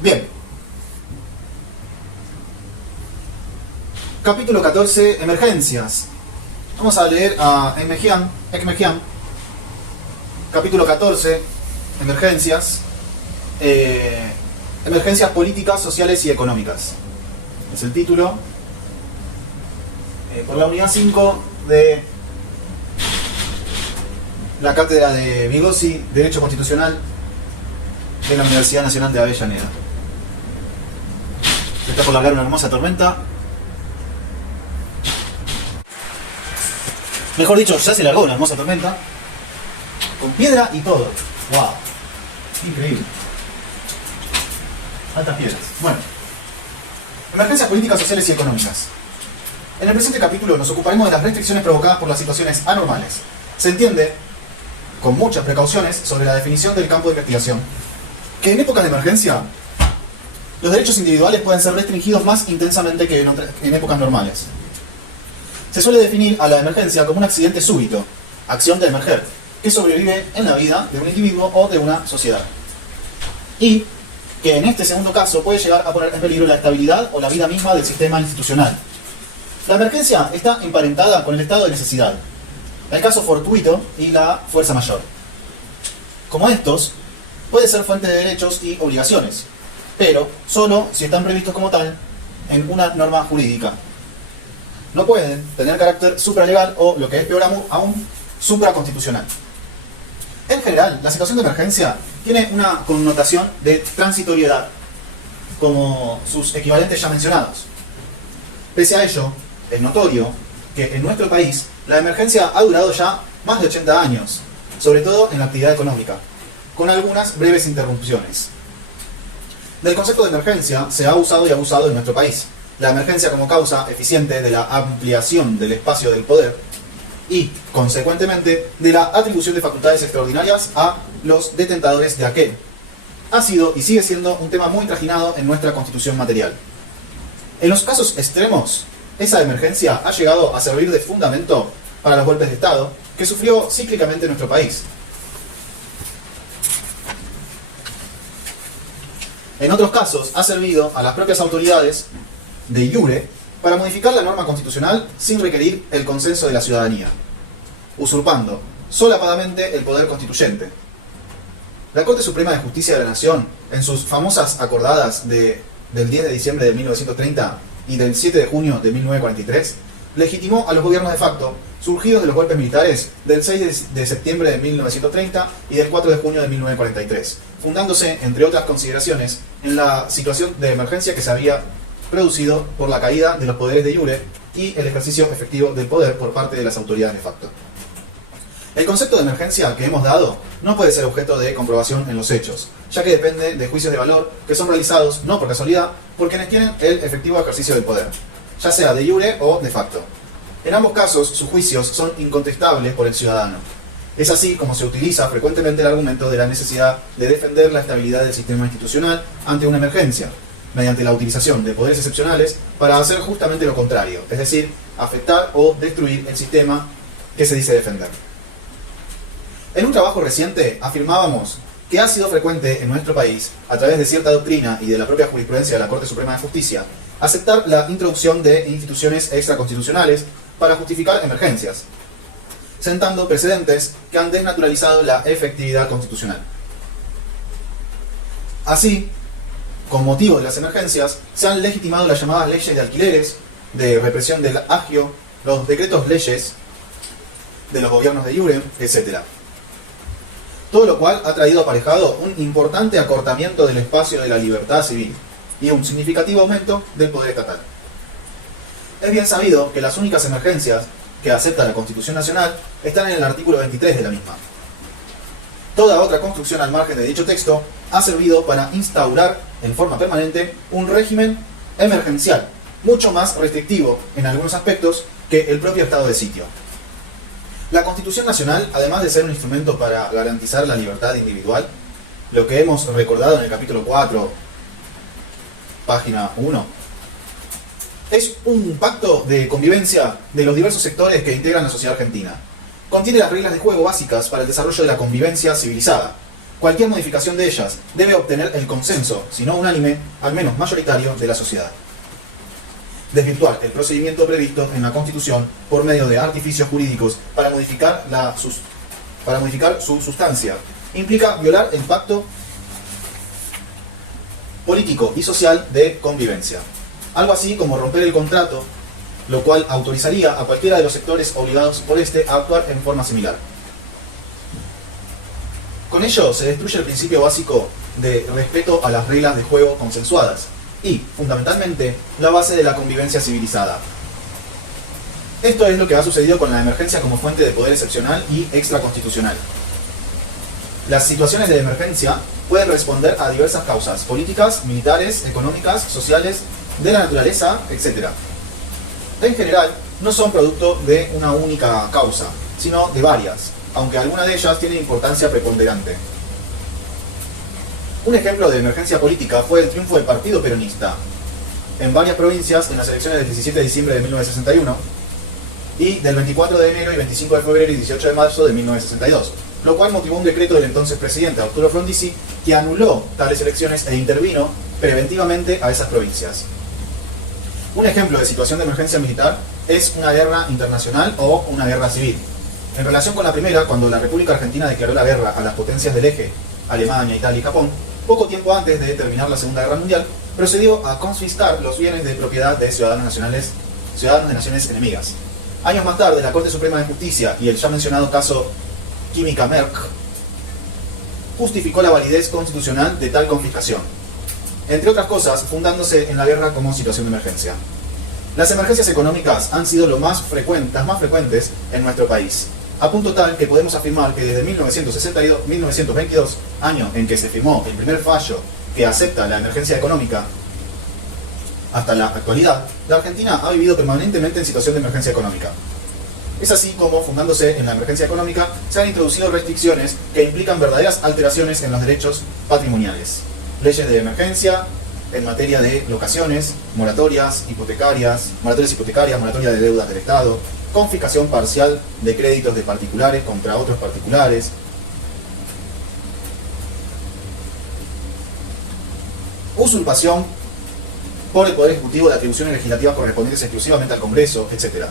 Bien. Capítulo 14, emergencias. Vamos a leer a Ekmejian. Capítulo 14, emergencias. Emergencias políticas, sociales y económicas. Es el título. Por la unidad 5 de la cátedra de Vygotsky, Derecho Constitucional, de la Universidad Nacional de Avellaneda. Se está por largar una hermosa tormenta. Mejor dicho, ya se largó una hermosa tormenta. Con piedra y todo. ¡Wow! Increíble. Altas piedras. Bueno. Emergencias políticas, sociales y económicas. En el presente capítulo nos ocuparemos de las restricciones provocadas por las situaciones anormales. Se entiende, con muchas precauciones, sobre la definición del campo de investigación, que en épocas de emergencia, los derechos individuales pueden ser restringidos más intensamente que en épocas normales. Se suele definir a la emergencia como un accidente súbito, acción de emerger, que sobrevive en la vida de un individuo o de una sociedad. Y que en este segundo caso puede llegar a poner en peligro la estabilidad o la vida misma del sistema institucional. La emergencia está emparentada con el estado de necesidad, el caso fortuito y la fuerza mayor. Como estos, puede ser fuente de derechos y obligaciones, pero solo si están previstos como tal en una norma jurídica. No pueden tener carácter supralegal o, lo que es peor aún, supraconstitucional. En general, la situación de emergencia tiene una connotación de transitoriedad, como sus equivalentes ya mencionados. Pese a ello, es notorio que en nuestro país la emergencia ha durado ya más de 80 años, sobre todo en la actividad económica, con algunas breves interrupciones. Del concepto de emergencia se ha usado y abusado en nuestro país. La emergencia como causa eficiente de la ampliación del espacio del poder y, consecuentemente, de la atribución de facultades extraordinarias a los detentadores de aquel. Ha sido y sigue siendo un tema muy trajinado en nuestra constitución material. En los casos extremos, esa emergencia ha llegado a servir de fundamento para los golpes de Estado que sufrió cíclicamente nuestro país. En otros casos, ha servido a las propias autoridades de iure para modificar la norma constitucional sin requerir el consenso de la ciudadanía, usurpando solapadamente el poder constituyente. La Corte Suprema de Justicia de la Nación, en sus famosas acordadas del 10 de diciembre de 1930 y del 7 de junio de 1943, legitimó a los gobiernos de facto surgidos de los golpes militares del 6 de septiembre de 1930 y del 4 de junio de 1943, fundándose, entre otras consideraciones, en la situación de emergencia que se había producido por la caída de los poderes de iure y el ejercicio efectivo del poder por parte de las autoridades de facto. El concepto de emergencia que hemos dado no puede ser objeto de comprobación en los hechos, ya que depende de juicios de valor que son realizados, no por casualidad, por quienes tienen el efectivo ejercicio del poder, ya sea de iure o de facto. En ambos casos, sus juicios son incontestables por el ciudadano. Es así como se utiliza frecuentemente el argumento de la necesidad de defender la estabilidad del sistema institucional ante una emergencia, mediante la utilización de poderes excepcionales para hacer justamente lo contrario, es decir, afectar o destruir el sistema que se dice defender. En un trabajo reciente afirmábamos que ha sido frecuente en nuestro país, a través de cierta doctrina y de la propia jurisprudencia de la Corte Suprema de Justicia, aceptar la introducción de instituciones extraconstitucionales para justificar emergencias, sentando precedentes que han desnaturalizado la efectividad constitucional. Así, con motivo de las emergencias, se han legitimado las llamadas leyes de alquileres, de represión del agio, los decretos leyes de los gobiernos de iure, etc. Todo lo cual ha traído aparejado un importante acortamiento del espacio de la libertad civil y un significativo aumento del poder estatal. Es bien sabido que las únicas emergencias que acepta la Constitución Nacional están en el artículo 23 de la misma. Toda otra construcción al margen de dicho texto ha servido para instaurar en forma permanente un régimen emergencial, mucho más restrictivo en algunos aspectos que el propio estado de sitio. La Constitución Nacional, además de ser un instrumento para garantizar la libertad individual, lo que hemos recordado en el capítulo 4, página 1, es un pacto de convivencia de los diversos sectores que integran la sociedad argentina. Contiene las reglas de juego básicas para el desarrollo de la convivencia civilizada, Cualquier modificación de ellas debe obtener el consenso, si no unánime, al menos mayoritario, de la sociedad. Desvirtuar el procedimiento previsto en la Constitución por medio de artificios jurídicos para modificar su sustancia implica violar el pacto político y social de convivencia. Algo así como romper el contrato, lo cual autorizaría a cualquiera de los sectores obligados por este a actuar en forma similar. Con ello se destruye el principio básico de respeto a las reglas de juego consensuadas y, fundamentalmente, la base de la convivencia civilizada. Esto es lo que ha sucedido con la emergencia como fuente de poder excepcional y extraconstitucional. Las situaciones de emergencia pueden responder a diversas causas políticas, militares, económicas, sociales, de la naturaleza, etc. En general, no son producto de una única causa, sino de varias, aunque alguna de ellas tiene importancia preponderante. Un ejemplo de emergencia política fue el triunfo del Partido Peronista en varias provincias en las elecciones del 17 de diciembre de 1961 y del 24 de enero y 25 de febrero y 18 de marzo de 1962, lo cual motivó un decreto del entonces presidente Arturo Frondizi que anuló tales elecciones e intervino preventivamente a esas provincias. Un ejemplo de situación de emergencia militar es una guerra internacional o una guerra civil. En relación con la primera, cuando la República Argentina declaró la guerra a las potencias del eje, Alemania, Italia y Japón, poco tiempo antes de terminar la Segunda Guerra Mundial, procedió a confiscar los bienes de propiedad de ciudadanos de naciones enemigas. Años más tarde, la Corte Suprema de Justicia y el ya mencionado caso Química Merck justificó la validez constitucional de tal confiscación, entre otras cosas, fundándose en la guerra como situación de emergencia. Las emergencias económicas han sido las más frecuentes en nuestro país, a punto tal que podemos afirmar que desde 1922, año en que se firmó el primer fallo que acepta la emergencia económica, hasta la actualidad, la Argentina ha vivido permanentemente en situación de emergencia económica. Es así como, fundándose en la emergencia económica, se han introducido restricciones que implican verdaderas alteraciones en los derechos patrimoniales. Leyes de emergencia en materia de locaciones, moratorias hipotecarias, moratoria de deudas del Estado, confiscación parcial de créditos de particulares contra otros particulares, usurpación por el Poder Ejecutivo de atribuciones legislativas correspondientes exclusivamente al Congreso, etc.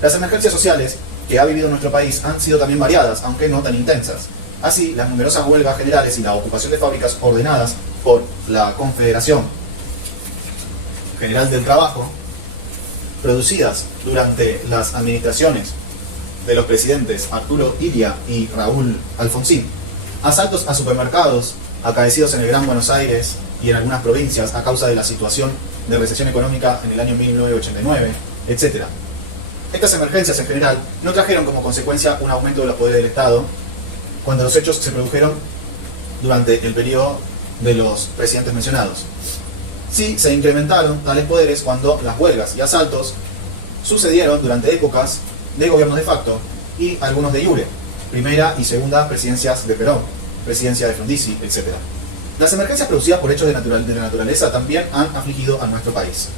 Las emergencias sociales que ha vivido nuestro país han sido también variadas, aunque no tan intensas. Así, las numerosas huelgas generales y la ocupación de fábricas ordenadas por la Confederación General del Trabajo, producidas durante las administraciones de los presidentes Arturo Illia y Raúl Alfonsín, asaltos a supermercados acaecidos en el Gran Buenos Aires y en algunas provincias a causa de la situación de recesión económica en el año 1989, etc. Estas emergencias en general no trajeron como consecuencia un aumento de los poderes del Estado cuando los hechos se produjeron durante el periodo de los presidentes mencionados. Sí, se incrementaron tales poderes cuando las huelgas y asaltos sucedieron durante épocas de gobiernos de facto y algunos de iure, primera y segunda presidencias de Perón, presidencia de Frondizi, etc. Las emergencias producidas por hechos de la naturaleza también han afligido a nuestro país.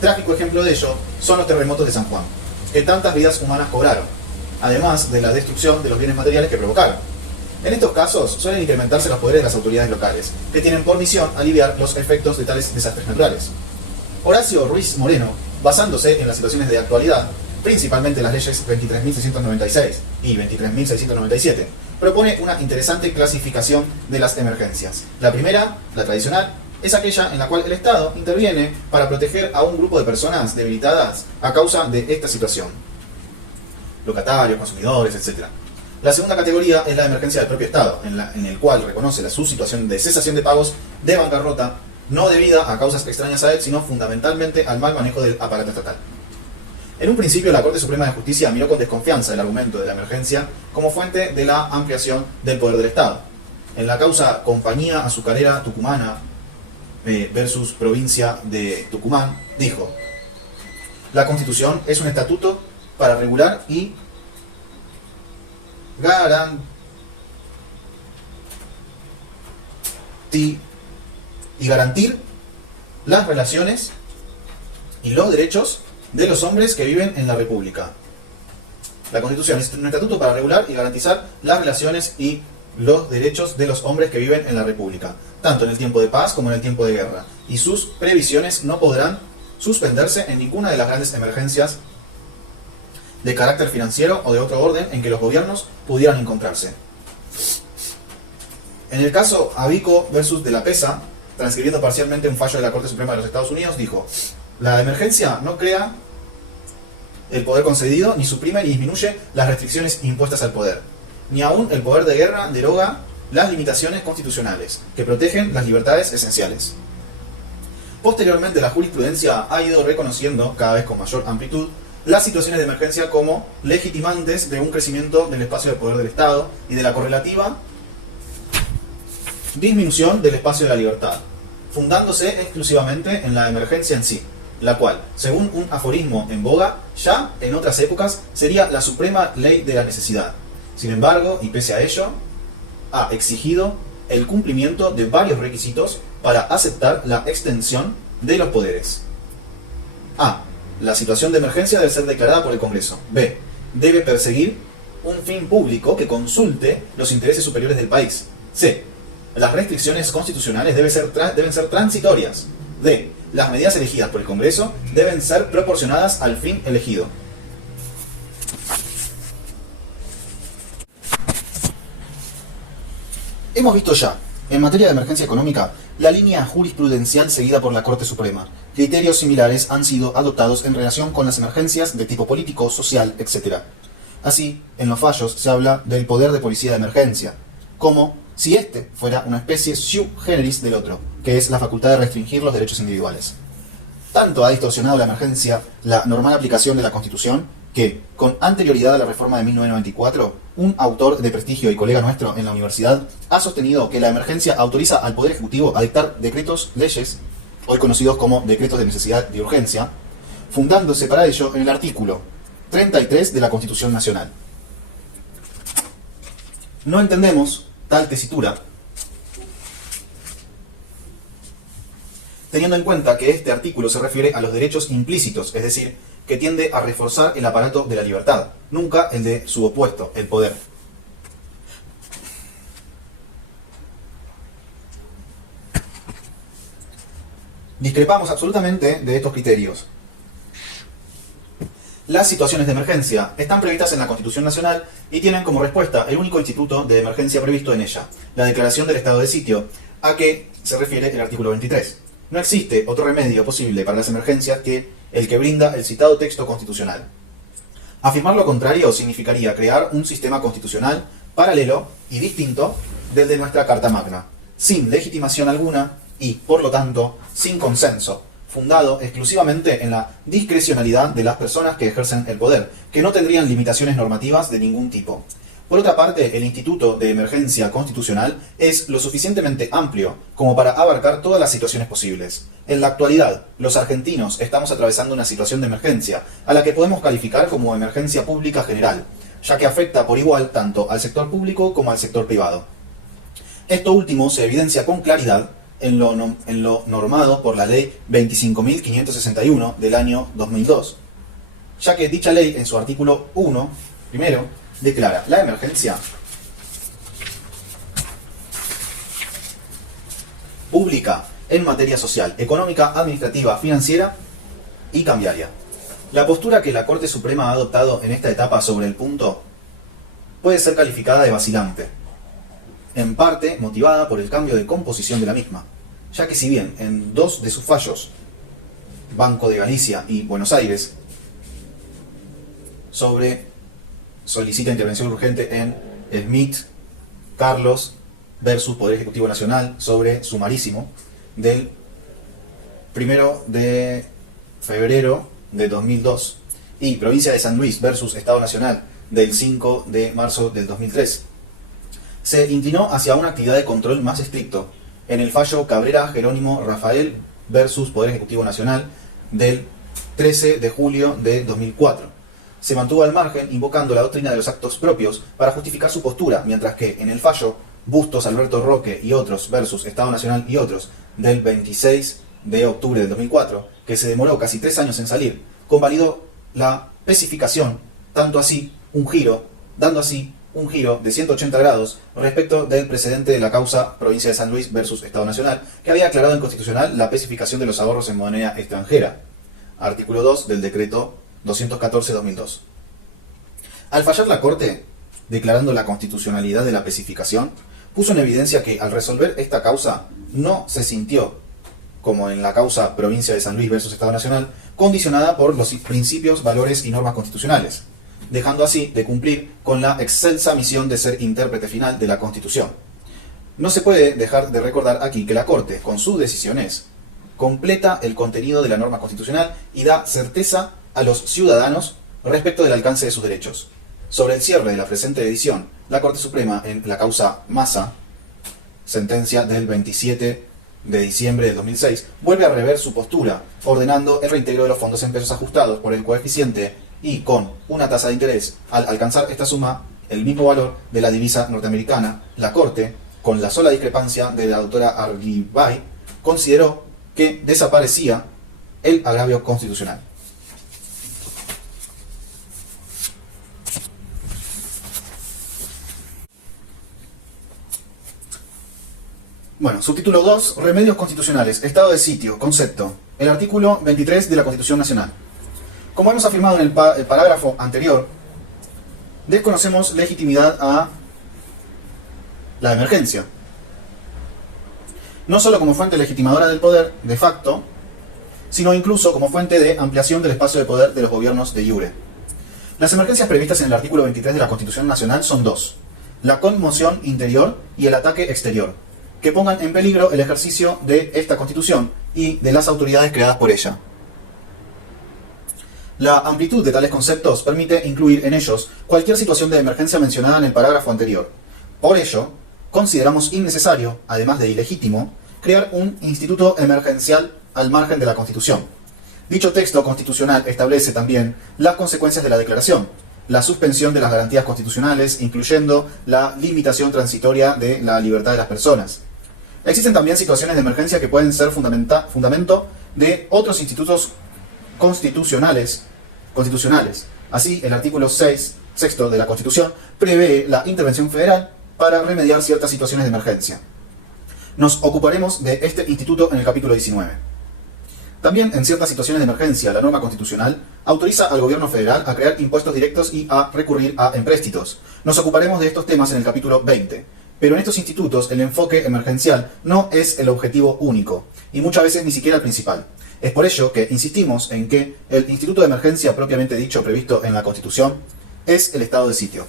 Trágico ejemplo de ello son los terremotos de San Juan, que tantas vidas humanas cobraron, además de la destrucción de los bienes materiales que provocaron. En estos casos suelen incrementarse los poderes de las autoridades locales, que tienen por misión aliviar los efectos de tales desastres naturales. Horacio Ruiz Moreno, basándose en las situaciones de actualidad, principalmente las leyes 23.696 y 23.697, propone una interesante clasificación de las emergencias. La primera, la tradicional, es aquella en la cual el Estado interviene para proteger a un grupo de personas debilitadas a causa de esta situación. Locatarios, consumidores, etc. La segunda categoría es la emergencia del propio Estado, en el cual reconoce su situación de cesación de pagos de bancarrota, no debida a causas extrañas a él, sino fundamentalmente al mal manejo del aparato estatal. En un principio, la Corte Suprema de Justicia miró con desconfianza el argumento de la emergencia como fuente de la ampliación del poder del Estado. En la causa Compañía Azucarera Tucumana versus Provincia de Tucumán, dijo: la Constitución es un estatuto para regular y garantir las relaciones y los derechos de los hombres que viven en la República. La Constitución es un estatuto para regular y garantizar las relaciones y los derechos de los hombres que viven en la República, tanto en el tiempo de paz como en el tiempo de guerra, y sus previsiones no podrán suspenderse en ninguna de las grandes emergencias de carácter financiero o de otro orden en que los gobiernos pudieran encontrarse. En el caso Abico versus de la Pesa, transcribiendo parcialmente un fallo de la Corte Suprema de los Estados Unidos, dijo: la emergencia no crea el poder concedido, ni suprime ni disminuye las restricciones impuestas al poder, ni aún el poder de guerra deroga las limitaciones constitucionales que protegen las libertades esenciales. Posteriormente, la jurisprudencia ha ido reconociendo, cada vez con mayor amplitud, las situaciones de emergencia como legitimantes de un crecimiento del espacio de poder del Estado y de la correlativa disminución del espacio de la libertad, fundándose exclusivamente en la emergencia en sí, la cual, según un aforismo en boga, ya en otras épocas sería la suprema ley de la necesidad. Sin embargo, y pese a ello, ha exigido el cumplimiento de varios requisitos para aceptar la extensión de los poderes. A. La situación de emergencia debe ser declarada por el Congreso. B. Debe perseguir un fin público que consulte los intereses superiores del país. C. Las restricciones constitucionales deben ser transitorias. D. Las medidas elegidas por el Congreso deben ser proporcionadas al fin elegido. Hemos visto ya, en materia de emergencia económica, la línea jurisprudencial seguida por la Corte Suprema. Criterios similares han sido adoptados en relación con las emergencias de tipo político, social, etc. Así, en los fallos se habla del poder de policía de emergencia, como si éste fuera una especie sui generis del otro, que es la facultad de restringir los derechos individuales. Tanto ha distorsionado la emergencia la normal aplicación de la Constitución, que, con anterioridad a la reforma de 1994, un autor de prestigio y colega nuestro en la universidad ha sostenido que la emergencia autoriza al Poder Ejecutivo a dictar decretos, leyes, hoy conocidos como decretos de necesidad de urgencia, fundándose para ello en el artículo 33 de la Constitución Nacional. No entendemos tal tesitura, teniendo en cuenta que este artículo se refiere a los derechos implícitos, es decir, que tiende a reforzar el aparato de la libertad, nunca el de su opuesto, el poder. Discrepamos absolutamente de estos criterios. Las situaciones de emergencia están previstas en la Constitución Nacional y tienen como respuesta el único instituto de emergencia previsto en ella, la declaración del estado de sitio, a que se refiere el artículo 23. No existe otro remedio posible para las emergencias que el que brinda el citado texto constitucional. Afirmar lo contrario significaría crear un sistema constitucional paralelo y distinto del de nuestra Carta Magna, sin legitimación alguna y, por lo tanto, sin consenso, fundado exclusivamente en la discrecionalidad de las personas que ejercen el poder, que no tendrían limitaciones normativas de ningún tipo. Por otra parte, el Instituto de Emergencia Constitucional es lo suficientemente amplio como para abarcar todas las situaciones posibles. En la actualidad, los argentinos estamos atravesando una situación de emergencia, a la que podemos calificar como emergencia pública general, ya que afecta por igual tanto al sector público como al sector privado. Esto último se evidencia con claridad en lo normado por la Ley 25.561 del año 2002, ya que dicha ley, en su artículo 1, primero, declara la emergencia pública en materia social, económica, administrativa, financiera y cambiaria. La postura que la Corte Suprema ha adoptado en esta etapa sobre el punto puede ser calificada de vacilante, en parte motivada por el cambio de composición de la misma, ya que si bien en dos de sus fallos, Banco de Galicia y Buenos Aires, solicita intervención urgente en Smith, Carlos versus Poder Ejecutivo Nacional sobre sumarísimo del 1 de febrero de 2002 y Provincia de San Luis versus Estado Nacional del 5 de marzo del 2003. Se inclinó hacia una actividad de control más estricto en el fallo Cabrera Jerónimo Rafael versus Poder Ejecutivo Nacional del 13 de julio de 2004. Se mantuvo al margen invocando la doctrina de los actos propios para justificar su postura, mientras que en el fallo Bustos, Alberto Roque y otros versus Estado Nacional y otros del 26 de octubre del 2004, que se demoró casi 3 años en salir, convalidó la especificación, dando así un giro de 180 grados respecto del precedente de la causa Provincia de San Luis versus Estado Nacional, que había declarado inconstitucional la especificación de los ahorros en moneda extranjera, artículo 2 del decreto 214/2002. Al fallar la Corte, declarando la constitucionalidad de la especificación, puso en evidencia que al resolver esta causa no se sintió, como en la causa Provincia de San Luis versus Estado Nacional, condicionada por los principios, valores y normas constitucionales, dejando así de cumplir con la excelsa misión de ser intérprete final de la Constitución. No se puede dejar de recordar aquí que la Corte, con sus decisiones, completa el contenido de la norma constitucional y da certeza a los ciudadanos respecto del alcance de sus derechos. Sobre el cierre de la presente edición, la Corte Suprema, en la causa Massa, sentencia del 27 de diciembre del 2006, vuelve a rever su postura, ordenando el reintegro de los fondos en pesos ajustados por el coeficiente y con una tasa de interés. Al alcanzar esta suma el mismo valor de la divisa norteamericana, la Corte, con la sola discrepancia de la doctora Arguibay, consideró que desaparecía el agravio constitucional. Bueno, subtítulo 2, Remedios constitucionales, estado de sitio, concepto. El artículo 23 de la Constitución Nacional. Como hemos afirmado en el parágrafo anterior, desconocemos legitimidad a la emergencia. No solo como fuente legitimadora del poder de facto, sino incluso como fuente de ampliación del espacio de poder de los gobiernos de iure. Las emergencias previstas en el artículo 23 de la Constitución Nacional son dos: la conmoción interior y el ataque exterior, que pongan en peligro el ejercicio de esta Constitución y de las autoridades creadas por ella. La amplitud de tales conceptos permite incluir en ellos cualquier situación de emergencia mencionada en el parágrafo anterior. Por ello, consideramos innecesario, además de ilegítimo, crear un instituto emergencial al margen de la Constitución. Dicho texto constitucional establece también las consecuencias de la declaración: la suspensión de las garantías constitucionales, incluyendo la limitación transitoria de la libertad de las personas. Existen también situaciones de emergencia que pueden ser fundamento de otros institutos constitucionales. Así, el artículo 6 de la Constitución prevé la intervención federal para remediar ciertas situaciones de emergencia. Nos ocuparemos de este instituto en el capítulo 19. También, en ciertas situaciones de emergencia, la norma constitucional autoriza al gobierno federal a crear impuestos directos y a recurrir a empréstitos. Nos ocuparemos de estos temas en el capítulo 20. Pero en estos institutos el enfoque emergencial no es el objetivo único, y muchas veces ni siquiera el principal. Es por ello que insistimos en que el instituto de emergencia propiamente dicho previsto en la Constitución es el estado de sitio.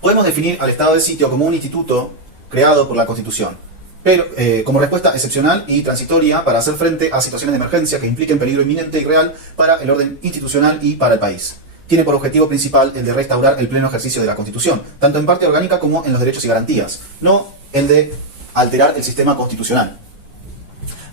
Podemos definir al estado de sitio como un instituto creado por la Constitución, pero como respuesta excepcional y transitoria para hacer frente a situaciones de emergencia que impliquen peligro inminente y real para el orden institucional y para el país. Tiene por objetivo principal el de restaurar el pleno ejercicio de la Constitución, tanto en parte orgánica como en los derechos y garantías, no el de alterar el sistema constitucional.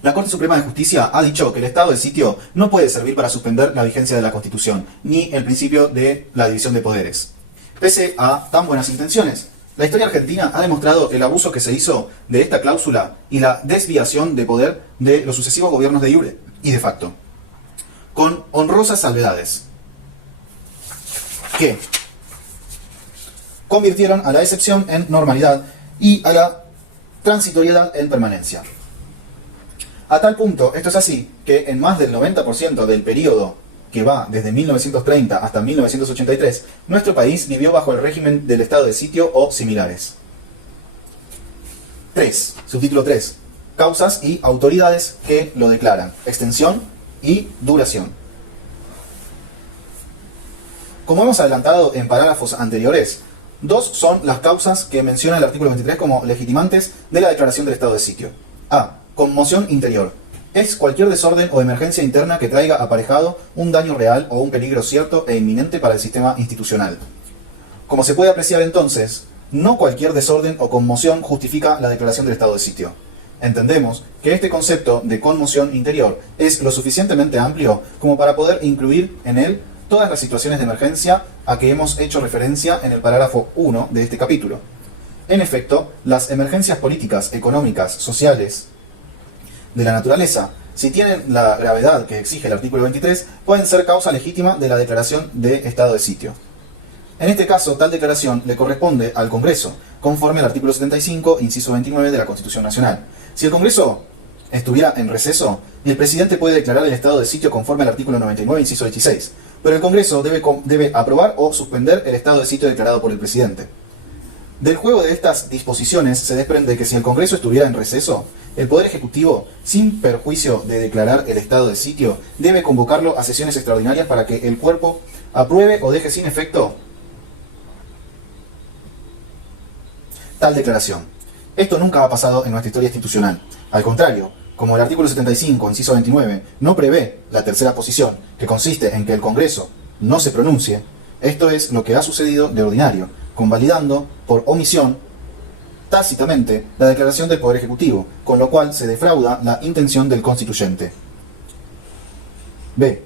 La Corte Suprema de Justicia ha dicho que el estado de sitio no puede servir para suspender la vigencia de la Constitución, ni el principio de la división de poderes. Pese a tan buenas intenciones, la historia argentina ha demostrado el abuso que se hizo de esta cláusula y la desviación de poder de los sucesivos gobiernos de iure y de facto, con honrosas salvedades que convirtieron a la excepción en normalidad y a la transitoriedad en permanencia. A tal punto, esto es así, que en más del 90% del periodo que va desde 1930 hasta 1983, nuestro país vivió bajo el régimen del estado de sitio o similares. 3. Subtítulo 3. Causas y autoridades que lo declaran. Extensión y duración. Como hemos adelantado en parágrafos anteriores, dos son las causas que menciona el artículo 23 como legitimantes de la declaración del estado de sitio. A. Conmoción interior. Es cualquier desorden o emergencia interna que traiga aparejado un daño real o un peligro cierto e inminente para el sistema institucional. Como se puede apreciar entonces, no cualquier desorden o conmoción justifica la declaración del estado de sitio. Entendemos que este concepto de conmoción interior es lo suficientemente amplio como para poder incluir en él todas las situaciones de emergencia a que hemos hecho referencia en el parágrafo 1 de este capítulo. En efecto, las emergencias políticas, económicas, sociales, de la naturaleza, si tienen la gravedad que exige el artículo 23, pueden ser causa legítima de la declaración de estado de sitio. En este caso, tal declaración le corresponde al Congreso, conforme al artículo 75, inciso 29 de la Constitución Nacional. Si el Congreso estuviera en receso, el presidente puede declarar el estado de sitio conforme al artículo 99, inciso 16, pero el Congreso debe aprobar o suspender el estado de sitio declarado por el presidente. Del juego de estas disposiciones se desprende que si el Congreso estuviera en receso, el Poder Ejecutivo, sin perjuicio de declarar el estado de sitio, debe convocarlo a sesiones extraordinarias para que el cuerpo apruebe o deje sin efecto tal declaración. Esto nunca ha pasado en nuestra historia institucional. Al contrario, como el artículo 75, inciso 29, no prevé la tercera posición, que consiste en que el Congreso no se pronuncie, esto es lo que ha sucedido de ordinario, convalidando por omisión tácitamente la declaración del Poder Ejecutivo, con lo cual se defrauda la intención del constituyente. B.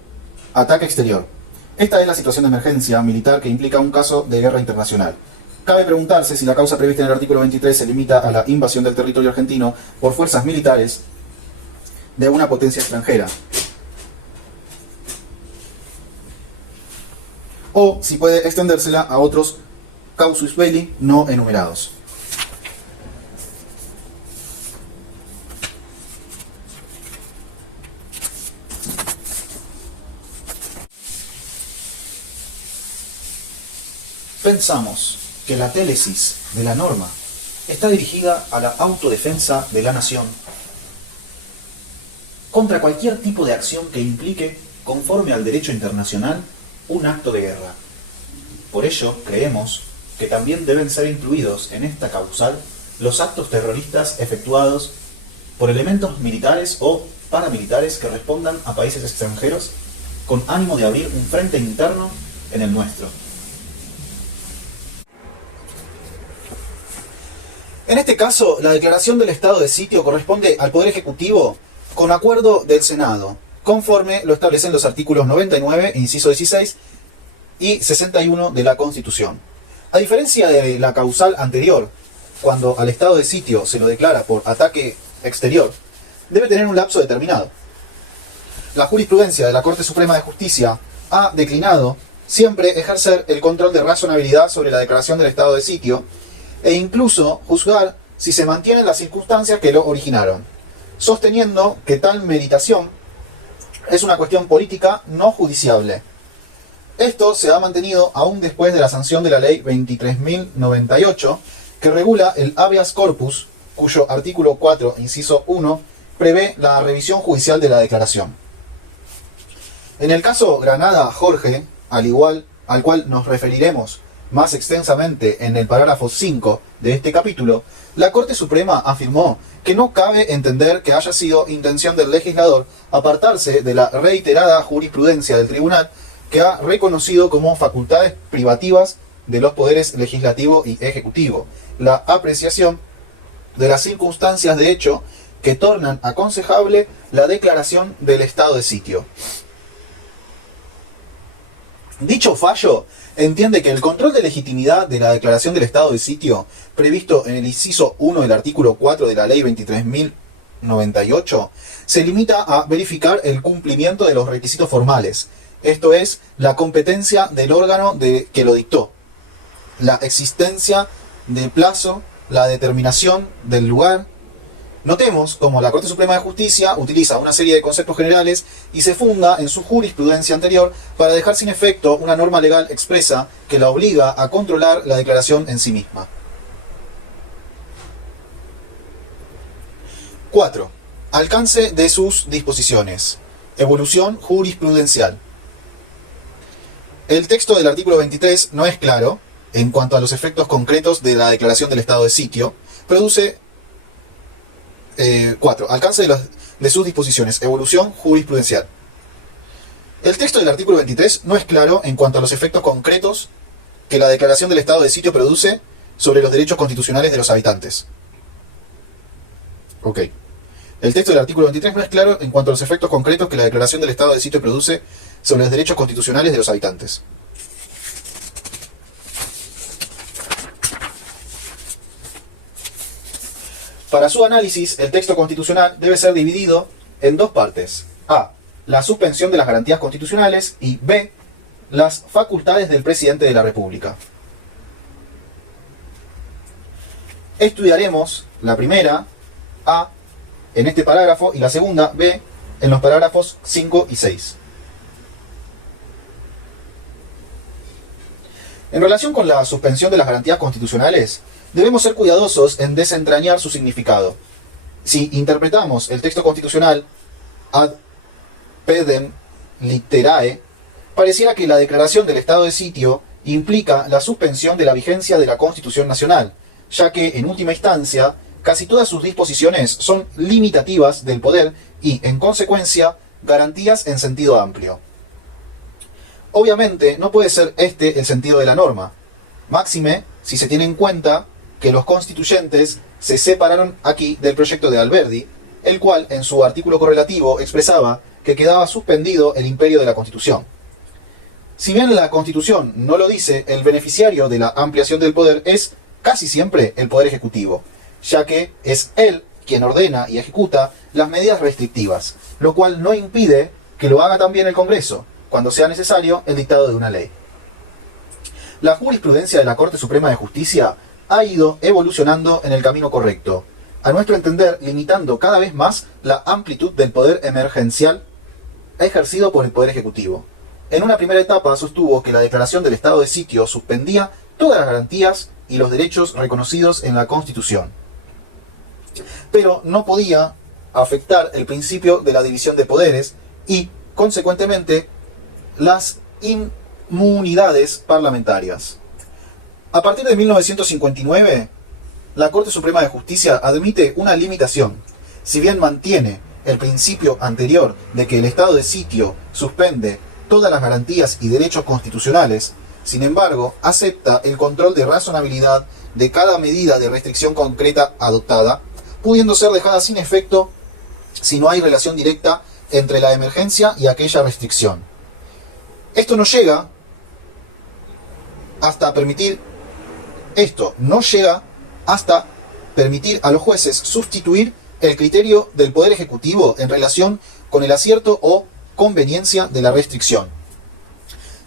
Ataque exterior. Esta es la situación de emergencia militar que implica un caso de guerra internacional. Cabe preguntarse si la causa prevista en el artículo 23 se limita a la invasión del territorio argentino por fuerzas militares de una potencia extranjera, o si puede extendérsela a otros causus belli no enumerados. Pensamos que la télesis de la norma está dirigida a la autodefensa de la nación contra cualquier tipo de acción que implique, conforme al derecho internacional, un acto de guerra. Por ello, creemos que también deben ser incluidos en esta causal los actos terroristas efectuados por elementos militares o paramilitares que respondan a países extranjeros con ánimo de abrir un frente interno en el nuestro. En este caso, la declaración del estado de sitio corresponde al Poder Ejecutivo con acuerdo del Senado, conforme lo establecen los artículos 99, inciso 16, y 61 de la Constitución. A diferencia de la causal anterior, cuando al estado de sitio se lo declara por ataque exterior, debe tener un lapso determinado. La jurisprudencia de la Corte Suprema de Justicia ha declinado siempre ejercer el control de razonabilidad sobre la declaración del estado de sitio, e incluso juzgar si se mantienen las circunstancias que lo originaron, sosteniendo que tal meditación es una cuestión política no judiciable. Esto se ha mantenido aún después de la sanción de la Ley 23.098, que regula el habeas corpus, cuyo artículo 4, inciso 1, prevé la revisión judicial de la declaración. En el caso Granada-Jorge, al cual nos referiremos más extensamente en el parágrafo 5 de este capítulo, la Corte Suprema afirmó que no cabe entender que haya sido intención del legislador apartarse de la reiterada jurisprudencia del tribunal, que ha reconocido como facultades privativas de los poderes legislativo y ejecutivo la apreciación de las circunstancias de hecho que tornan aconsejable la declaración del estado de sitio. Dicho fallo entiende que el control de legitimidad de la declaración del estado de sitio, previsto en el inciso 1 del artículo 4 de la Ley 23.098, se limita a verificar el cumplimiento de los requisitos formales, esto es, la competencia del órgano que lo dictó, la existencia de plazo, la determinación del lugar. Notemos cómo la Corte Suprema de Justicia utiliza una serie de conceptos generales y se funda en su jurisprudencia anterior para dejar sin efecto una norma legal expresa que la obliga a controlar la declaración en sí misma. 4. Alcance de sus disposiciones. Evolución jurisprudencial. El texto del artículo 23 no es claro en cuanto a los efectos concretos de la declaración del estado de sitio. Produce 4. Alcance de sus disposiciones. Evolución jurisprudencial. El texto del artículo 23 no es claro en cuanto a los efectos concretos que la declaración del estado de sitio produce sobre los derechos constitucionales de los habitantes. Ok. El texto del artículo 23 no es claro en cuanto a los efectos concretos que la declaración del estado de sitio produce sobre los derechos constitucionales de los habitantes. Para su análisis, el texto constitucional debe ser dividido en dos partes. A. La suspensión de las garantías constitucionales y B. las facultades del presidente de la República. Estudiaremos la primera, A, en este parágrafo, y la segunda, B, en los parágrafos 5 y 6. En relación con la suspensión de las garantías constitucionales, debemos ser cuidadosos en desentrañar su significado. Si interpretamos el texto constitucional ad pedem literae, pareciera que la declaración del estado de sitio implica la suspensión de la vigencia de la Constitución Nacional, ya que, en última instancia, casi todas sus disposiciones son limitativas del poder y, en consecuencia, garantías en sentido amplio. Obviamente, no puede ser este el sentido de la norma, máxime si se tiene en cuenta que los constituyentes se separaron aquí del proyecto de Alberdi, el cual, en su artículo correlativo, expresaba que quedaba suspendido el imperio de la Constitución. Si bien la Constitución no lo dice, el beneficiario de la ampliación del poder es casi siempre el Poder Ejecutivo, ya que es él quien ordena y ejecuta las medidas restrictivas, lo cual no impide que lo haga también el Congreso, cuando sea necesario el dictado de una ley. La jurisprudencia de la Corte Suprema de Justicia ha ido evolucionando en el camino correcto, a nuestro entender limitando cada vez más la amplitud del poder emergencial ejercido por el Poder Ejecutivo. En una primera etapa sostuvo que la declaración del estado de sitio suspendía todas las garantías y los derechos reconocidos en la Constitución, pero no podía afectar el principio de la división de poderes y, consecuentemente, las inmunidades parlamentarias. A partir de 1959, la Corte Suprema de Justicia admite una limitación. Si bien mantiene el principio anterior de que el estado de sitio suspende todas las garantías y derechos constitucionales, sin embargo, acepta el control de razonabilidad de cada medida de restricción concreta adoptada, pudiendo ser dejada sin efecto si no hay relación directa entre la emergencia y aquella restricción. Esto no llega hasta permitir a los jueces sustituir el criterio del Poder Ejecutivo en relación con el acierto o conveniencia de la restricción.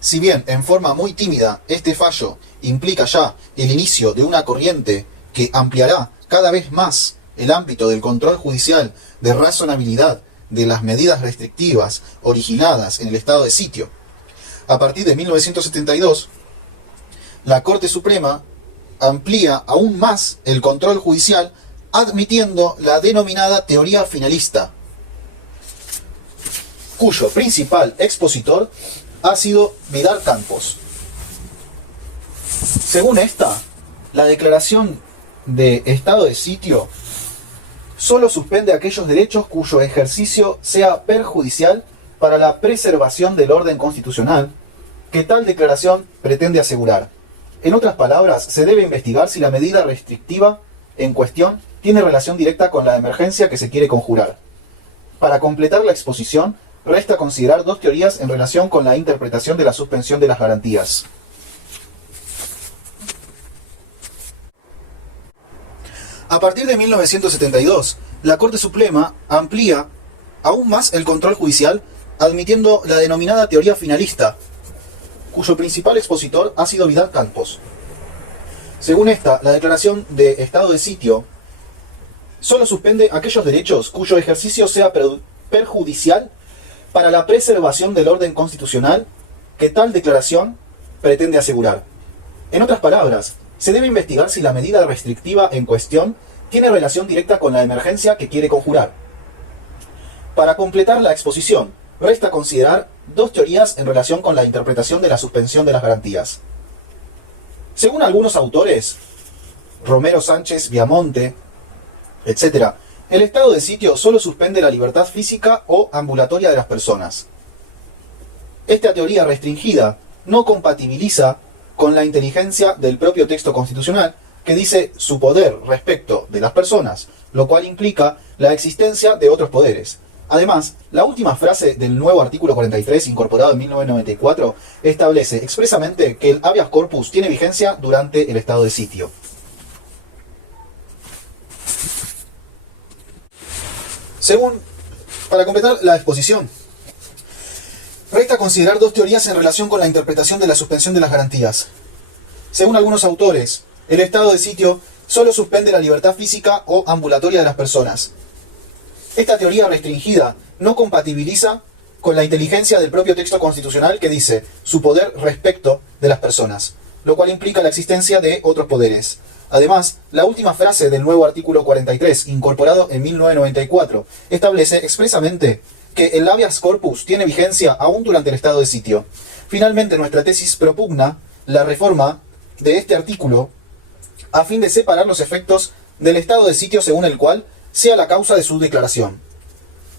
Si bien en forma muy tímida este fallo implica ya el inicio de una corriente que ampliará cada vez más el ámbito del control judicial de razonabilidad de las medidas restrictivas originadas en el estado de sitio, a partir de 1972, la Corte Suprema amplía aún más el control judicial admitiendo la denominada teoría finalista, cuyo principal expositor ha sido Vidal Campos. Según esta, la declaración de estado de sitio solo suspende aquellos derechos cuyo ejercicio sea perjudicial para la preservación del orden constitucional que tal declaración pretende asegurar. En otras palabras, se debe investigar si la medida restrictiva en cuestión tiene relación directa con la emergencia que se quiere conjurar. Para completar la exposición, resta considerar dos teorías en relación con la interpretación de la suspensión de las garantías. A partir de 1972, la Corte Suprema amplía aún más el control judicial, admitiendo la denominada teoría finalista, cuyo principal expositor ha sido Vidal Campos. Según esta, la declaración de estado de sitio solo suspende aquellos derechos cuyo ejercicio sea perjudicial para la preservación del orden constitucional que tal declaración pretende asegurar. En otras palabras, se debe investigar si la medida restrictiva en cuestión tiene relación directa con la emergencia que quiere conjurar. Para completar la exposición, resta considerar dos teorías en relación con la interpretación de la suspensión de las garantías. Según algunos autores, Romero Sánchez, Viamonte, etc., el estado de sitio solo suspende la libertad física o ambulatoria de las personas. Esta teoría restringida no compatibiliza con la inteligencia del propio texto constitucional, que dice su poder respecto de las personas, lo cual implica la existencia de otros poderes. Además, la última frase del nuevo artículo 43, incorporado en 1994, establece expresamente que el habeas corpus tiene vigencia durante el estado de sitio. Para completar la exposición, resta a considerar dos teorías en relación con la interpretación de la suspensión de las garantías. Según algunos autores, el estado de sitio solo suspende la libertad física o ambulatoria de las personas. Esta teoría restringida no compatibiliza con la inteligencia del propio texto constitucional que dice su poder respecto de las personas, lo cual implica la existencia de otros poderes. Además, la última frase del nuevo artículo 43, incorporado en 1994, establece expresamente que el habeas corpus tiene vigencia aún durante el estado de sitio. Finalmente, nuestra tesis propugna la reforma de este artículo a fin de separar los efectos del estado de sitio según el cual sea la causa de su declaración.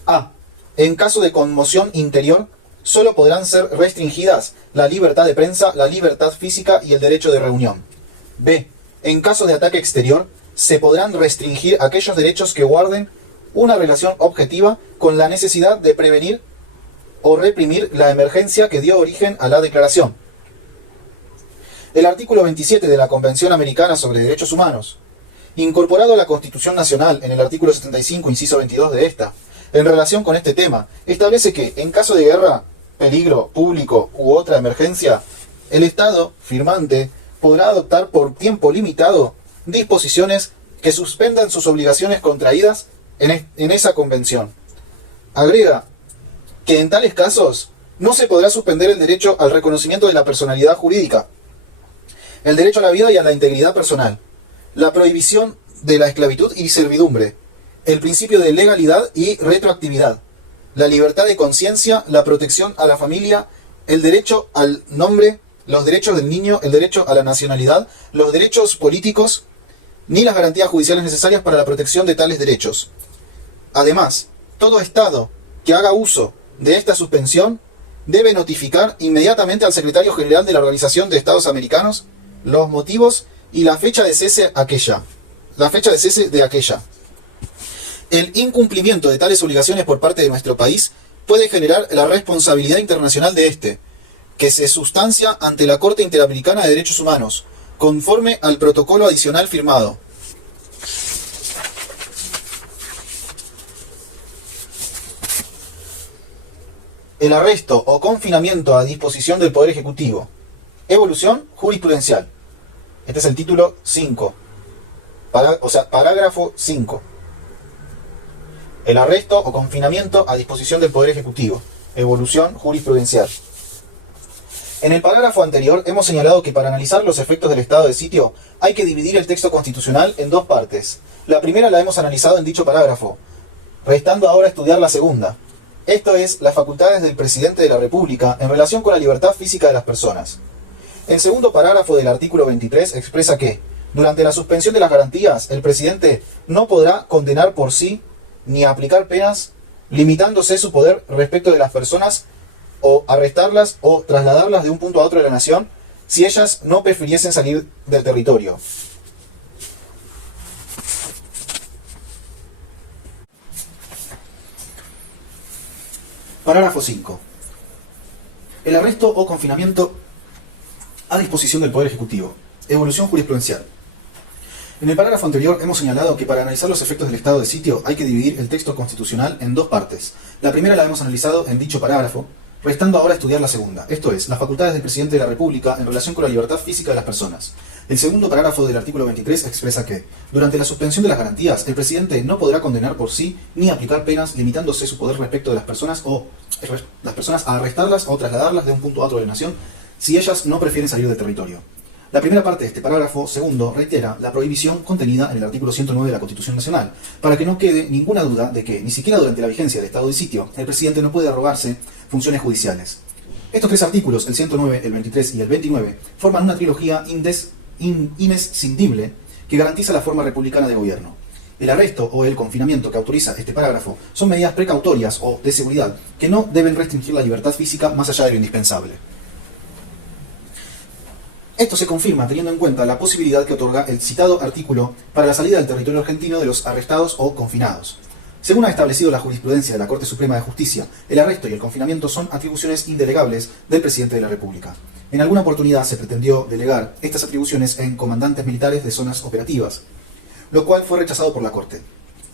A. En caso de conmoción interior, solo podrán ser restringidas la libertad de prensa, la libertad física y el derecho de reunión. B. En caso de ataque exterior, se podrán restringir aquellos derechos que guarden una relación objetiva con la necesidad de prevenir o reprimir la emergencia que dio origen a la declaración. El artículo 27 de la Convención Americana sobre Derechos Humanos, incorporado a la Constitución Nacional en el artículo 75, inciso 22 de esta, en relación con este tema, establece que, en caso de guerra, peligro público u otra emergencia, el Estado firmante podrá adoptar por tiempo limitado disposiciones que suspendan sus obligaciones contraídas en esa convención. Agrega que en tales casos no se podrá suspender el derecho al reconocimiento de la personalidad jurídica, el derecho a la vida y a la integridad personal, la prohibición de la esclavitud y servidumbre, el principio de legalidad y retroactividad, la libertad de conciencia, la protección a la familia, el derecho al nombre, los derechos del niño, el derecho a la nacionalidad, los derechos políticos, ni las garantías judiciales necesarias para la protección de tales derechos. Además, todo Estado que haga uso de esta suspensión debe notificar inmediatamente al Secretario General de la Organización de Estados Americanos los motivos y la fecha de cese de aquella. El incumplimiento de tales obligaciones por parte de nuestro país puede generar la responsabilidad internacional de este, que se sustancia ante la Corte Interamericana de Derechos Humanos, conforme al protocolo adicional firmado. El arresto o confinamiento a disposición del Poder Ejecutivo. Evolución jurisprudencial. Este es el título 5. Parágrafo 5. El arresto o confinamiento a disposición del Poder Ejecutivo. Evolución jurisprudencial. En el parágrafo anterior hemos señalado que para analizar los efectos del estado de sitio hay que dividir el texto constitucional en dos partes. La primera la hemos analizado en dicho parágrafo, restando ahora estudiar la segunda. Esto es, las facultades del presidente de la República en relación con la libertad física de las personas. El segundo parágrafo del artículo 23 expresa que, durante la suspensión de las garantías, el presidente no podrá condenar por sí ni aplicar penas, limitándose su poder respecto de las personas o arrestarlas o trasladarlas de un punto a otro de la nación si ellas no prefiriesen salir del territorio. Parágrafo 5. El arresto o confinamiento a disposición del Poder Ejecutivo. Evolución jurisprudencial. En el parágrafo anterior hemos señalado que para analizar los efectos del estado de sitio hay que dividir el texto constitucional en dos partes. La primera la hemos analizado en dicho parágrafo, restando ahora estudiar la segunda, esto es, las facultades del presidente de la República en relación con la libertad física de las personas. El segundo parágrafo del artículo 23 expresa que, durante la suspensión de las garantías, el presidente no podrá condenar por sí ni aplicar penas, limitándose su poder respecto de las personas a arrestarlas o trasladarlas de un punto a otro de la nación si ellas no prefieren salir del territorio. La primera parte de este parágrafo segundo reitera la prohibición contenida en el artículo 109 de la Constitución Nacional, para que no quede ninguna duda de que, ni siquiera durante la vigencia del estado de sitio, el presidente no puede arrogarse funciones judiciales. Estos tres artículos, el 109, el 23 y el 29, forman una trilogía inescindible que garantiza la forma republicana de gobierno. El arresto o el confinamiento que autoriza este parágrafo son medidas precautorias o de seguridad que no deben restringir la libertad física más allá de lo indispensable. Esto se confirma teniendo en cuenta la posibilidad que otorga el citado artículo para la salida del territorio argentino de los arrestados o confinados. Según ha establecido la jurisprudencia de la Corte Suprema de Justicia, el arresto y el confinamiento son atribuciones indelegables del presidente de la República. En alguna oportunidad se pretendió delegar estas atribuciones en comandantes militares de zonas operativas, lo cual fue rechazado por la Corte.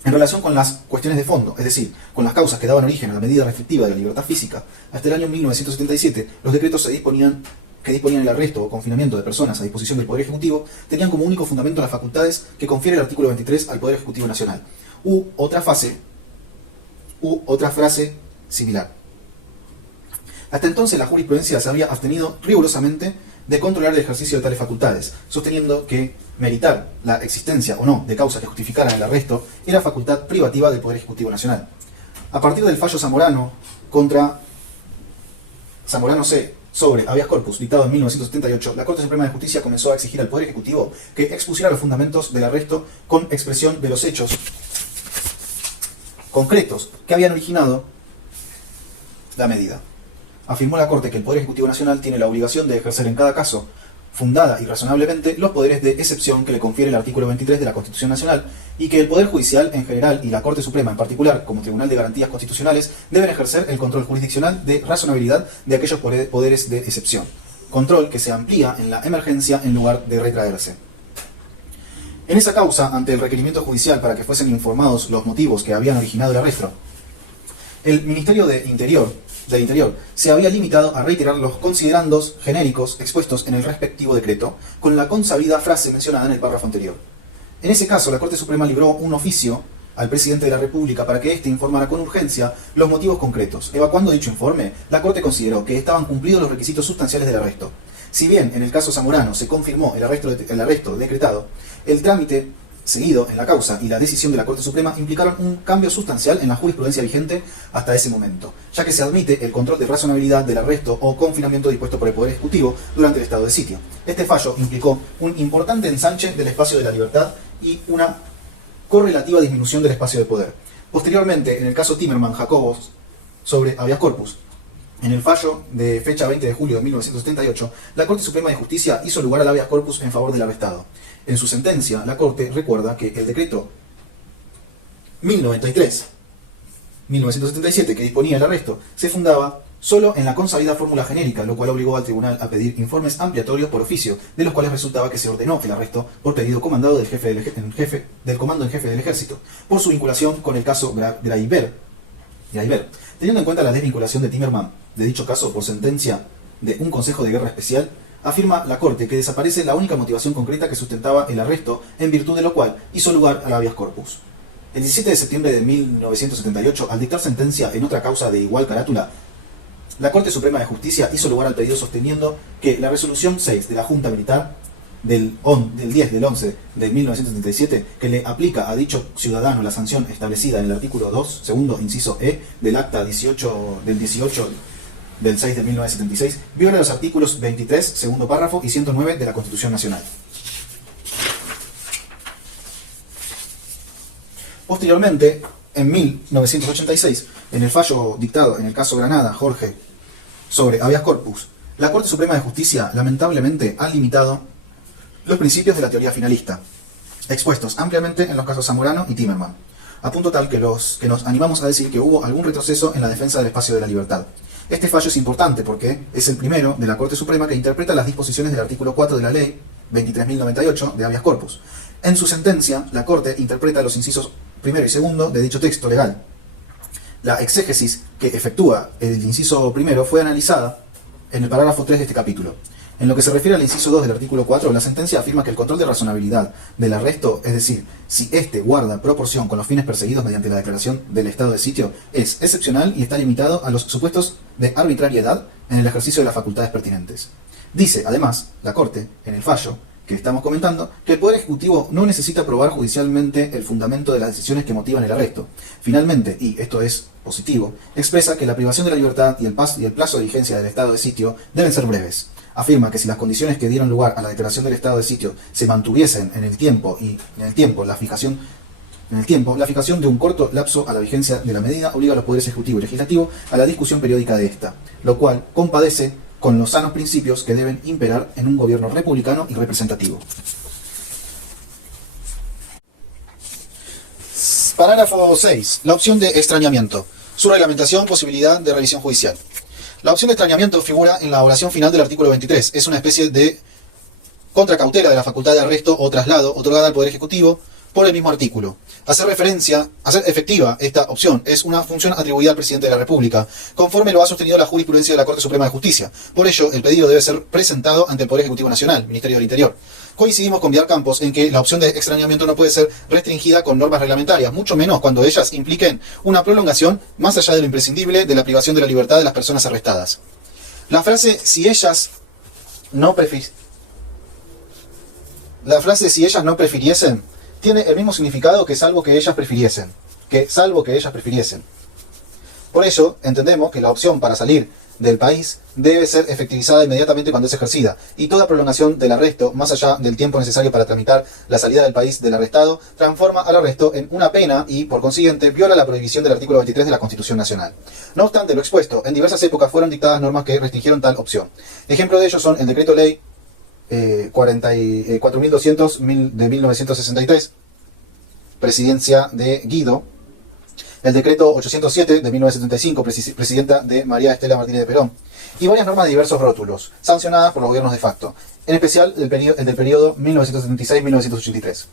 En relación con las cuestiones de fondo, es decir, con las causas que daban origen a la medida restrictiva de la libertad física, hasta el año 1977 los decretos que disponían el arresto o confinamiento de personas a disposición del Poder Ejecutivo tenían como único fundamento las facultades que confiere el artículo 23 al Poder Ejecutivo Nacional, u otra frase similar. Hasta entonces la jurisprudencia se había abstenido rigurosamente de controlar el ejercicio de tales facultades, sosteniendo que meritar la existencia o no de causas que justificaran el arresto era facultad privativa del Poder Ejecutivo Nacional. A partir del fallo Zamorano contra Zamorano C sobre habeas corpus, dictado en 1978, la Corte Suprema de Justicia comenzó a exigir al Poder Ejecutivo que expusiera los fundamentos del arresto con expresión de los hechos concretos que habían originado la medida. Afirmó la Corte que el Poder Ejecutivo Nacional tiene la obligación de ejercer en cada caso, fundada y razonablemente, los poderes de excepción que le confiere el artículo 23 de la Constitución Nacional, y que el Poder Judicial en general y la Corte Suprema en particular, como Tribunal de Garantías Constitucionales, deben ejercer el control jurisdiccional de razonabilidad de aquellos poderes de excepción. Control que se amplía en la emergencia en lugar de retraerse. En esa causa, ante el requerimiento judicial para que fuesen informados los motivos que habían originado el arresto, el Ministerio del Interior se había limitado a reiterar los considerandos genéricos expuestos en el respectivo decreto, con la consabida frase mencionada en el párrafo anterior. En ese caso, la Corte Suprema libró un oficio al presidente de la República para que éste informara con urgencia los motivos concretos. Evacuando dicho informe, la Corte consideró que estaban cumplidos los requisitos sustanciales del arresto. Si bien en el caso Zamorano se confirmó el arresto decretado, el trámite seguido en la causa y la decisión de la Corte Suprema implicaron un cambio sustancial en la jurisprudencia vigente hasta ese momento, ya que se admite el control de razonabilidad del arresto o confinamiento dispuesto por el Poder Ejecutivo durante el estado de sitio. Este fallo implicó un importante ensanche del espacio de la libertad y una correlativa disminución del espacio de poder. Posteriormente, en el caso Timerman-Jacobos sobre habeas corpus, en el fallo de fecha 20 de julio de 1978, la Corte Suprema de Justicia hizo lugar al habeas corpus en favor del arrestado. En su sentencia, la Corte recuerda que el decreto 1093-1977, que disponía el arresto, se fundaba solo en la consabida fórmula genérica, lo cual obligó al tribunal a pedir informes ampliatorios por oficio, de los cuales resultaba que se ordenó el arresto por pedido comandado del Comando en Jefe del Ejército, por su vinculación con el caso Graiber. Teniendo en cuenta la desvinculación de Timerman de dicho caso por sentencia de un Consejo de Guerra Especial, afirma la Corte que desaparece la única motivación concreta que sustentaba el arresto, en virtud de lo cual hizo lugar al habeas corpus. El 17 de septiembre de 1978, al dictar sentencia en otra causa de igual carátula, la Corte Suprema de Justicia hizo lugar al pedido sosteniendo que la resolución 6 de la Junta Militar del 10 del 11 de 1977, que le aplica a dicho ciudadano la sanción establecida en el artículo 2, segundo inciso E, del acta 18 del 6 de 1976, viola los artículos 23, segundo párrafo, y 109 de la Constitución Nacional. Posteriormente, en 1986, en el fallo dictado en el caso Granada, Jorge, sobre habeas corpus, la Corte Suprema de Justicia lamentablemente ha limitado los principios de la teoría finalista, expuestos ampliamente en los casos Zamorano y Timerman, a punto tal que nos animamos a decir que hubo algún retroceso en la defensa del espacio de la libertad. Este fallo es importante porque es el primero de la Corte Suprema que interpreta las disposiciones del artículo 4 de la Ley 23.098 de habeas corpus. En su sentencia, la Corte interpreta los incisos primero y segundo de dicho texto legal. La exégesis que efectúa el inciso primero fue analizada en el parágrafo 3 de este capítulo. En lo que se refiere al inciso 2 del artículo 4, la sentencia afirma que el control de razonabilidad del arresto, es decir, si éste guarda proporción con los fines perseguidos mediante la declaración del estado de sitio, es excepcional y está limitado a los supuestos de arbitrariedad en el ejercicio de las facultades pertinentes. Dice, además, la Corte, en el fallo que estamos comentando, que el Poder Ejecutivo no necesita probar judicialmente el fundamento de las decisiones que motivan el arresto. Finalmente, y esto es positivo, expresa que la privación de la libertad y el plazo de vigencia del estado de sitio deben ser breves. Afirma que si las condiciones que dieron lugar a la declaración del estado de sitio se mantuviesen en el tiempo la fijación de un corto lapso a la vigencia de la medida obliga a los poderes ejecutivo y legislativo a la discusión periódica de esta, lo cual compadece con los sanos principios que deben imperar en un gobierno republicano y representativo. Parágrafo 6. La opción de extrañamiento. Su reglamentación, posibilidad de revisión judicial. La opción de extrañamiento figura en la oración final del artículo 23. Es una especie de contracautela de la facultad de arresto o traslado otorgada al Poder Ejecutivo por el mismo artículo. Hacer efectiva esta opción es una función atribuida al presidente de la República, conforme lo ha sostenido la jurisprudencia de la Corte Suprema de Justicia. Por ello, el pedido debe ser presentado ante el Poder Ejecutivo Nacional, Ministerio del Interior. Coincidimos con Vidal Campos en que la opción de extrañamiento no puede ser restringida con normas reglamentarias, mucho menos cuando ellas impliquen una prolongación más allá de lo imprescindible de la privación de la libertad de las personas arrestadas. La frase si ellas no prefiriesen tiene el mismo significado que salvo que ellas prefiriesen. Por ello, entendemos que la opción para salir del país debe ser efectivizada inmediatamente cuando es ejercida, y toda prolongación del arresto, más allá del tiempo necesario para tramitar la salida del país del arrestado, transforma al arresto en una pena y, por consiguiente, viola la prohibición del artículo 23 de la Constitución Nacional. No obstante lo expuesto, en diversas épocas fueron dictadas normas que restringieron tal opción. Ejemplo de ello son el Decreto Ley 4200 de 1963, presidencia de Guido, el decreto 807 de 1975, presidenta de María Estela Martínez de Perón, y varias normas de diversos rótulos, sancionadas por los gobiernos de facto, en especial el del periodo 1976-1983.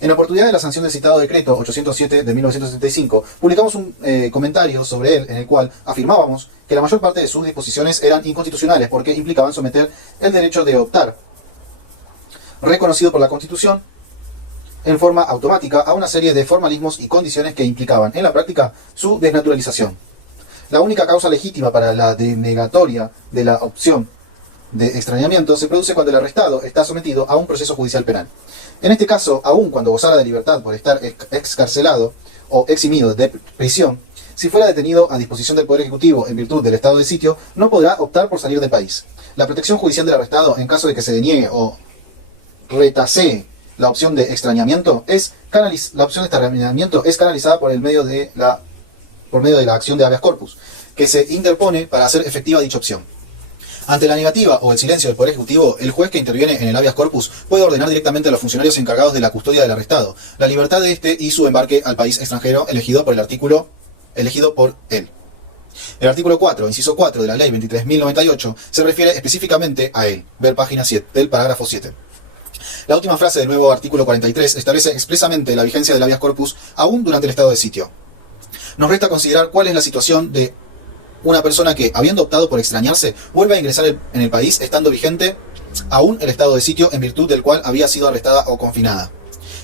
En la oportunidad de la sanción del citado decreto 807 de 1975, publicamos un comentario sobre él en el cual afirmábamos que la mayor parte de sus disposiciones eran inconstitucionales porque implicaban someter el derecho de optar, reconocido por la Constitución, en forma automática a una serie de formalismos y condiciones que implicaban, en la práctica, su desnaturalización. La única causa legítima para la denegatoria de la opción de extrañamiento se produce cuando el arrestado está sometido a un proceso judicial penal. En este caso, aun cuando gozara de libertad por estar excarcelado o eximido de prisión, si fuera detenido a disposición del Poder Ejecutivo en virtud del estado de sitio, no podrá optar por salir del país. La protección judicial del arrestado, en caso de que se deniegue o retasee la opción de extrañamiento, es canalizada por medio de la acción de habeas corpus, que se interpone para hacer efectiva dicha opción. Ante la negativa o el silencio del Poder Ejecutivo, el juez que interviene en el habeas corpus puede ordenar directamente a los funcionarios encargados de la custodia del arrestado la libertad de éste y su embarque al país extranjero elegido por él. El artículo 4, inciso 4 de la Ley 23.098 se refiere específicamente a él. Ver página 7 del parágrafo 7. La última frase del nuevo artículo 43 establece expresamente la vigencia del habeas corpus aún durante el estado de sitio. Nos resta considerar cuál es la situación de una persona que, habiendo optado por extrañarse, vuelve a ingresar en el país estando vigente aún el estado de sitio en virtud del cual había sido arrestada o confinada.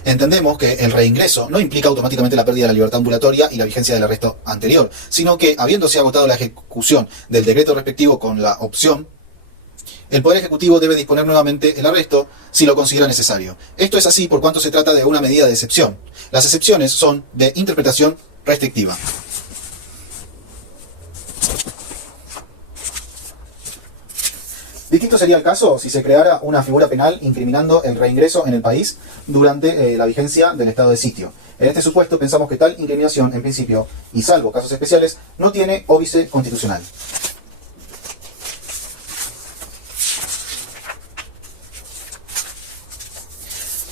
Entendemos que el reingreso no implica automáticamente la pérdida de la libertad ambulatoria y la vigencia del arresto anterior, sino que, habiéndose agotado la ejecución del decreto respectivo con la opción, el Poder Ejecutivo debe disponer nuevamente el arresto si lo considera necesario. Esto es así por cuanto se trata de una medida de excepción. Las excepciones son de interpretación restrictiva. Distinto sería el caso si se creara una figura penal incriminando el reingreso en el país durante la vigencia del estado de sitio. En este supuesto pensamos que tal incriminación, en principio, y salvo casos especiales, no tiene óbice constitucional.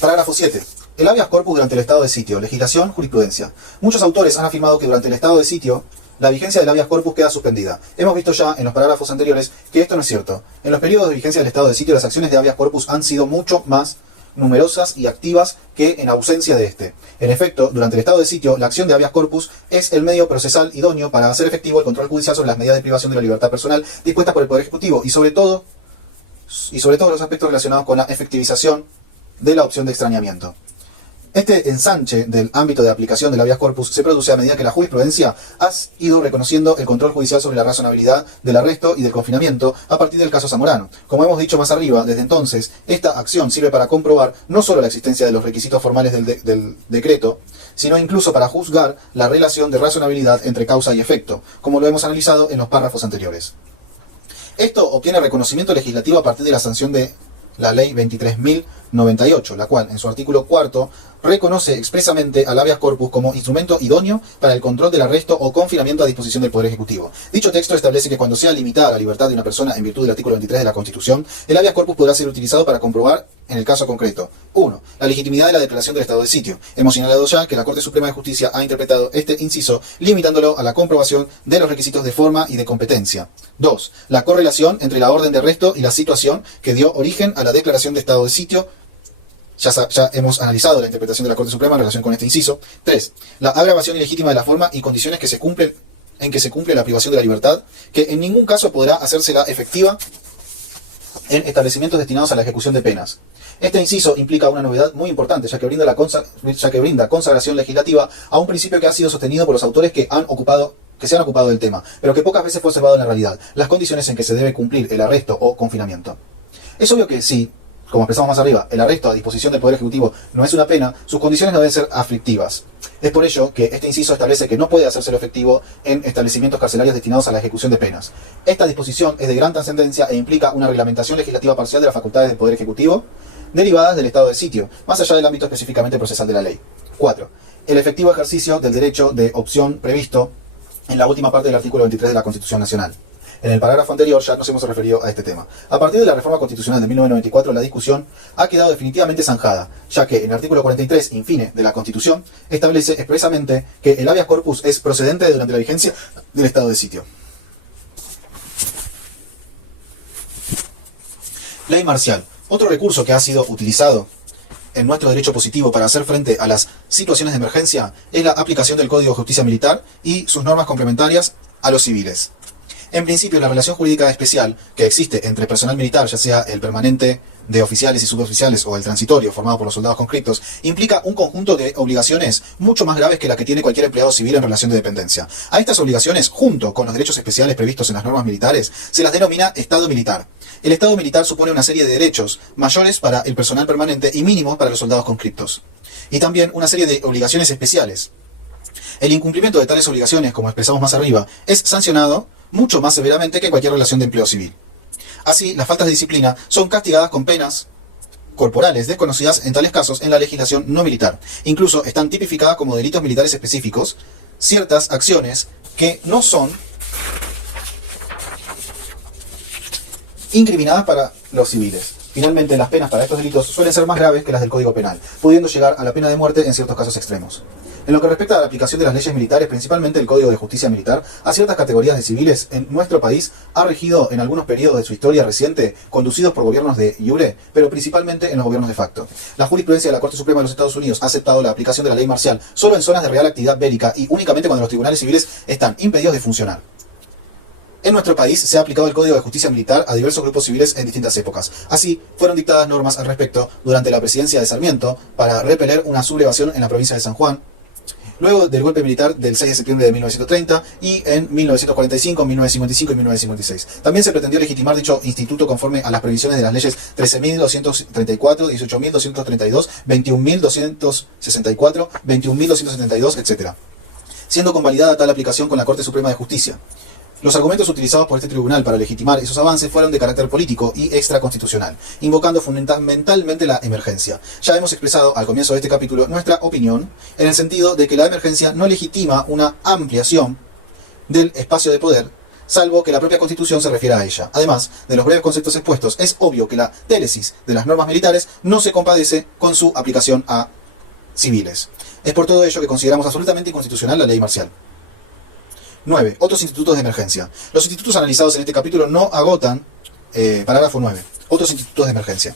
Parágrafo 7. El habeas corpus durante el estado de sitio. Legislación, jurisprudencia. Muchos autores han afirmado que durante el estado de sitio la vigencia del habeas corpus queda suspendida. Hemos visto ya en los parágrafos anteriores que esto no es cierto. En los periodos de vigencia del estado de sitio las acciones de habeas corpus han sido mucho más numerosas y activas que en ausencia de este. En efecto, durante el estado de sitio, la acción de habeas corpus es el medio procesal idóneo para hacer efectivo el control judicial sobre las medidas de privación de la libertad personal dispuestas por el Poder Ejecutivo y sobre todo los aspectos relacionados con la efectivización de la opción de extrañamiento. Este ensanche del ámbito de aplicación del habeas corpus se produce a medida que la jurisprudencia ha ido reconociendo el control judicial sobre la razonabilidad del arresto y del confinamiento a partir del caso Zamorano. Como hemos dicho más arriba, desde entonces, esta acción sirve para comprobar no solo la existencia de los requisitos formales del decreto, sino incluso para juzgar la relación de razonabilidad entre causa y efecto, como lo hemos analizado en los párrafos anteriores. Esto obtiene reconocimiento legislativo a partir de la sanción de la Ley 23.098, la cual, en su artículo 4, reconoce expresamente al habeas corpus como instrumento idóneo para el control del arresto o confinamiento a disposición del Poder Ejecutivo. Dicho texto establece que cuando sea limitada la libertad de una persona en virtud del artículo 23 de la Constitución, el habeas corpus podrá ser utilizado para comprobar, en el caso concreto, 1. La legitimidad de la declaración del estado de sitio. Hemos señalado ya que la Corte Suprema de Justicia ha interpretado este inciso limitándolo a la comprobación de los requisitos de forma y de competencia. 2. La correlación entre la orden de arresto y la situación que dio origen a la declaración de estado de sitio Ya hemos analizado la interpretación de la Corte Suprema en relación con este inciso. 3. La agravación ilegítima de la forma y condiciones en que se cumple la privación de la libertad, que en ningún caso podrá hacérsela efectiva en establecimientos destinados a la ejecución de penas. Este inciso implica una novedad muy importante, ya que brinda consagración legislativa a un principio que ha sido sostenido por los autores que se han ocupado del tema, pero que pocas veces fue observado en la realidad: las condiciones en que se debe cumplir el arresto o confinamiento. Es obvio que si, como expresamos más arriba, el arresto a disposición del Poder Ejecutivo no es una pena, sus condiciones no deben ser aflictivas. Es por ello que este inciso establece que no puede hacérselo efectivo en establecimientos carcelarios destinados a la ejecución de penas. Esta disposición es de gran trascendencia e implica una reglamentación legislativa parcial de las facultades del Poder Ejecutivo derivadas del estado de sitio, más allá del ámbito específicamente procesal de la ley. 4. El efectivo ejercicio del derecho de opción previsto en la última parte del artículo 23 de la Constitución Nacional. En el parágrafo anterior ya nos hemos referido a este tema. A partir de la reforma constitucional de 1994, la discusión ha quedado definitivamente zanjada, ya que en el artículo 43, infine, de la Constitución, establece expresamente que el habeas corpus es procedente durante la vigencia del estado de sitio. Ley marcial. Otro recurso que ha sido utilizado en nuestro derecho positivo para hacer frente a las situaciones de emergencia es la aplicación del Código de Justicia Militar y sus normas complementarias a los civiles. En principio, la relación jurídica especial que existe entre personal militar, ya sea el permanente de oficiales y suboficiales o el transitorio formado por los soldados conscriptos, implica un conjunto de obligaciones mucho más graves que la que tiene cualquier empleado civil en relación de dependencia. A estas obligaciones, junto con los derechos especiales previstos en las normas militares, se las denomina Estado militar. El Estado militar supone una serie de derechos mayores para el personal permanente y mínimos para los soldados conscriptos, y también una serie de obligaciones especiales. El incumplimiento de tales obligaciones, como expresamos más arriba, es sancionado mucho más severamente que cualquier relación de empleo civil. Así, las faltas de disciplina son castigadas con penas corporales desconocidas en tales casos en la legislación no militar. Incluso están tipificadas como delitos militares específicos ciertas acciones que no son incriminadas para los civiles. Finalmente, las penas para estos delitos suelen ser más graves que las del Código Penal, pudiendo llegar a la pena de muerte en ciertos casos extremos. En lo que respecta a la aplicación de las leyes militares, principalmente el Código de Justicia Militar, a ciertas categorías de civiles en nuestro país ha regido en algunos periodos de su historia reciente, conducidos por gobiernos de iure, pero principalmente en los gobiernos de facto. La jurisprudencia de la Corte Suprema de los Estados Unidos ha aceptado la aplicación de la ley marcial solo en zonas de real actividad bélica y únicamente cuando los tribunales civiles están impedidos de funcionar. En nuestro país se ha aplicado el Código de Justicia Militar a diversos grupos civiles en distintas épocas. Así, fueron dictadas normas al respecto durante la presidencia de Sarmiento para repeler una sublevación en la provincia de San Juan, luego del golpe militar del 6 de septiembre de 1930 y en 1945, 1955 y 1956. También se pretendió legitimar dicho instituto conforme a las previsiones de las leyes 13.234, 18.232, 21.264, 21.272, etc., siendo convalidada tal aplicación con la Corte Suprema de Justicia. Los argumentos utilizados por este tribunal para legitimar esos avances fueron de carácter político y extraconstitucional, invocando fundamentalmente la emergencia. Ya hemos expresado al comienzo de este capítulo nuestra opinión en el sentido de que la emergencia no legitima una ampliación del espacio de poder, salvo que la propia Constitución se refiera a ella. Además de los breves conceptos expuestos, es obvio que la télesis de las normas militares no se compadece con su aplicación a civiles. Es por todo ello que consideramos absolutamente inconstitucional la ley marcial. 9. Otros institutos de emergencia. Los institutos analizados en este capítulo no agotan, parágrafo 9. Otros institutos de emergencia.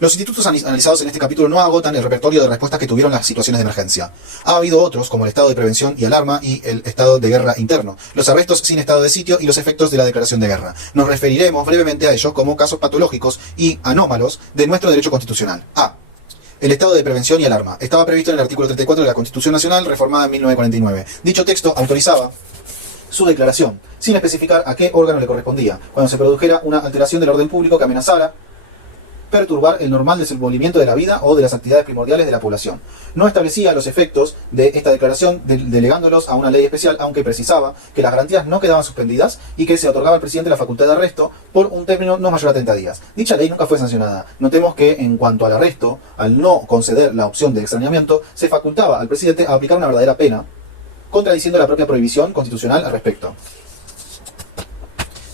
Los institutos analizados en este capítulo no agotan el repertorio de respuestas que tuvieron las situaciones de emergencia. Ha habido otros, como el estado de prevención y alarma y el estado de guerra interno, los arrestos sin estado de sitio y los efectos de la declaración de guerra. Nos referiremos brevemente a ellos como casos patológicos y anómalos de nuestro derecho constitucional. A. El estado de prevención y alarma. Estaba previsto en el artículo 34 de la Constitución Nacional, reformada en 1949. Dicho texto autorizaba su declaración, sin especificar a qué órgano le correspondía, cuando se produjera una alteración del orden público que amenazara perturbar el normal desenvolvimiento de la vida o de las actividades primordiales de la población. No establecía los efectos de esta declaración delegándolos a una ley especial, aunque precisaba que las garantías no quedaban suspendidas y que se otorgaba al presidente la facultad de arresto por un término no mayor a 30 días. Dicha ley nunca fue sancionada. Notemos que en cuanto al arresto, al no conceder la opción de extrañamiento, se facultaba al presidente a aplicar una verdadera pena, contradiciendo la propia prohibición constitucional al respecto.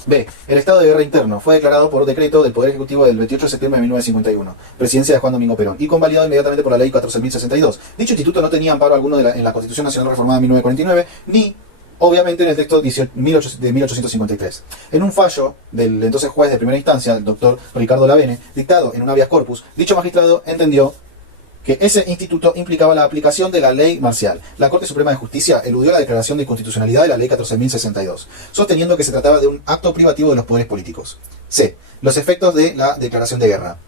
B. El estado de guerra interno fue declarado por decreto del Poder Ejecutivo del 28 de septiembre de 1951, presidencia de Juan Domingo Perón, y convalidado inmediatamente por la Ley 14.062. Dicho instituto no tenía amparo alguno en la Constitución Nacional reformada en 1949, ni obviamente en el texto de 1853. En un fallo del entonces juez de primera instancia, el doctor Ricardo Lavene, dictado en un habeas corpus, dicho magistrado entendió que ese instituto implicaba la aplicación de la ley marcial. La Corte Suprema de Justicia eludió la declaración de inconstitucionalidad de la ley 14.062, sosteniendo que se trataba de un acto privativo de los poderes políticos. C. Los efectos de la declaración de guerra.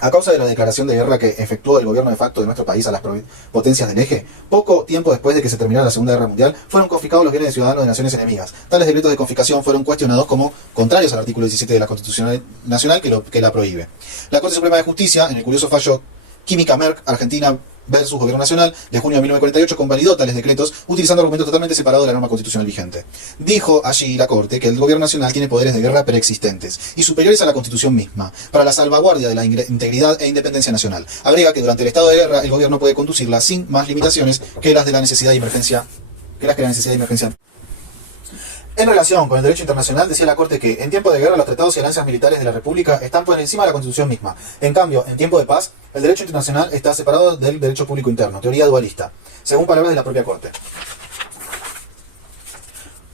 A causa de la declaración de guerra que efectuó el gobierno de facto de nuestro país a las potencias del eje, poco tiempo después de que se terminara la Segunda Guerra Mundial, fueron confiscados los bienes de ciudadanos de naciones enemigas. Tales decretos de confiscación fueron cuestionados como contrarios al artículo 17 de la Constitución Nacional que la prohíbe. La Corte Suprema de Justicia, en el curioso fallo Química Merck Argentina versus Gobierno Nacional de junio de 1948, convalidó tales decretos utilizando argumentos totalmente separados de la norma constitucional vigente. Dijo allí la Corte que el Gobierno Nacional tiene poderes de guerra preexistentes y superiores a la Constitución misma, para la salvaguardia de la integridad e independencia nacional. Agrega que durante el estado de guerra el Gobierno puede conducirla sin más limitaciones que las de la necesidad de emergencia. En relación con el derecho internacional, decía la Corte que en tiempo de guerra los tratados y alianzas militares de la República están por encima de la Constitución misma. En cambio, en tiempo de paz, el derecho internacional está separado del derecho público interno, teoría dualista, según palabras de la propia Corte.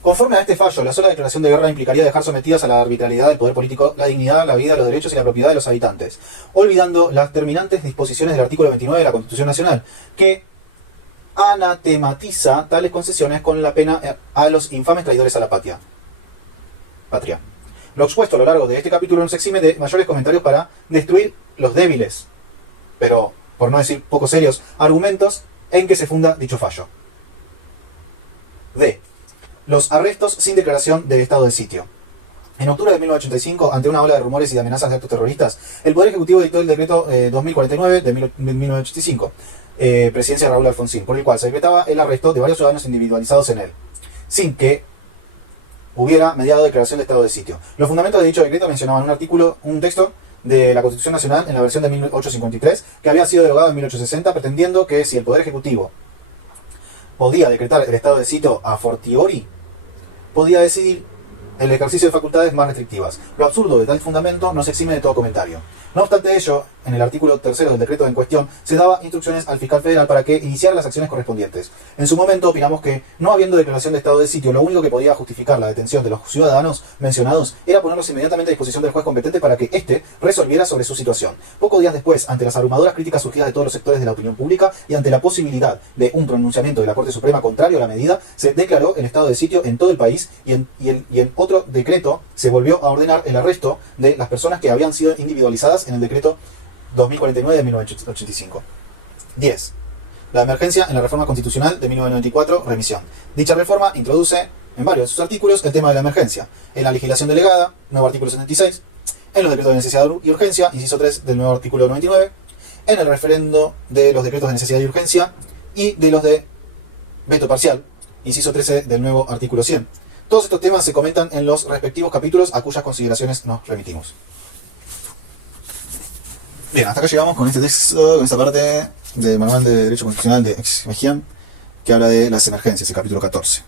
Conforme a este fallo, la sola declaración de guerra implicaría dejar sometidas a la arbitrariedad del poder político la dignidad, la vida, los derechos y la propiedad de los habitantes, olvidando las terminantes disposiciones del artículo 29 de la Constitución Nacional, que anatematiza tales concesiones con la pena a los infames traidores a la patria. Lo expuesto a lo largo de este capítulo nos exime de mayores comentarios para destruir los débiles, pero por no decir poco serios, argumentos en que se funda dicho fallo. D. Los arrestos sin declaración de estado de sitio. En octubre de 1985, ante una ola de rumores y de amenazas de actos terroristas, el Poder Ejecutivo dictó el decreto 2049 de 1985, presidencia de Raúl Alfonsín, por el cual se decretaba el arresto de varios ciudadanos individualizados en él, sin que hubiera mediado declaración de estado de sitio. Los fundamentos de dicho decreto mencionaban un texto de la Constitución Nacional en la versión de 1853, que había sido derogado en 1860, pretendiendo que si el Poder Ejecutivo podía decretar el estado de sitio a fortiori, podía decidir el ejercicio de facultades más restrictivas. Lo absurdo de tal fundamento no se exime de todo comentario. No obstante ello, en el artículo 3 del decreto en cuestión, se daba instrucciones al fiscal federal para que iniciara las acciones correspondientes. En su momento opinamos que, no habiendo declaración de estado de sitio, lo único que podía justificar la detención de los ciudadanos mencionados era ponerlos inmediatamente a disposición del juez competente para que éste resolviera sobre su situación. Pocos días después, ante las abrumadoras críticas surgidas de todos los sectores de la opinión pública y ante la posibilidad de un pronunciamiento de la Corte Suprema contrario a la medida, se declaró el estado de sitio en todo el país y en otro decreto se volvió a ordenar el arresto de las personas que habían sido individualizadas en el decreto 2049 de 1985. 10. La emergencia en la reforma constitucional de 1994, remisión. Dicha reforma introduce en varios de sus artículos el tema de la emergencia. En la legislación delegada, nuevo artículo 76. En los decretos de necesidad y urgencia, inciso 3 del nuevo artículo 99. En el referendo de los decretos de necesidad y urgencia y de los de veto parcial, inciso 13 del nuevo artículo 100. Todos estos temas se comentan en los respectivos capítulos a cuyas consideraciones nos remitimos. Bien, hasta acá llegamos con este texto, con esta parte del Manual de Derecho Constitucional de Ex Mejian, que habla de las emergencias, el capítulo 14.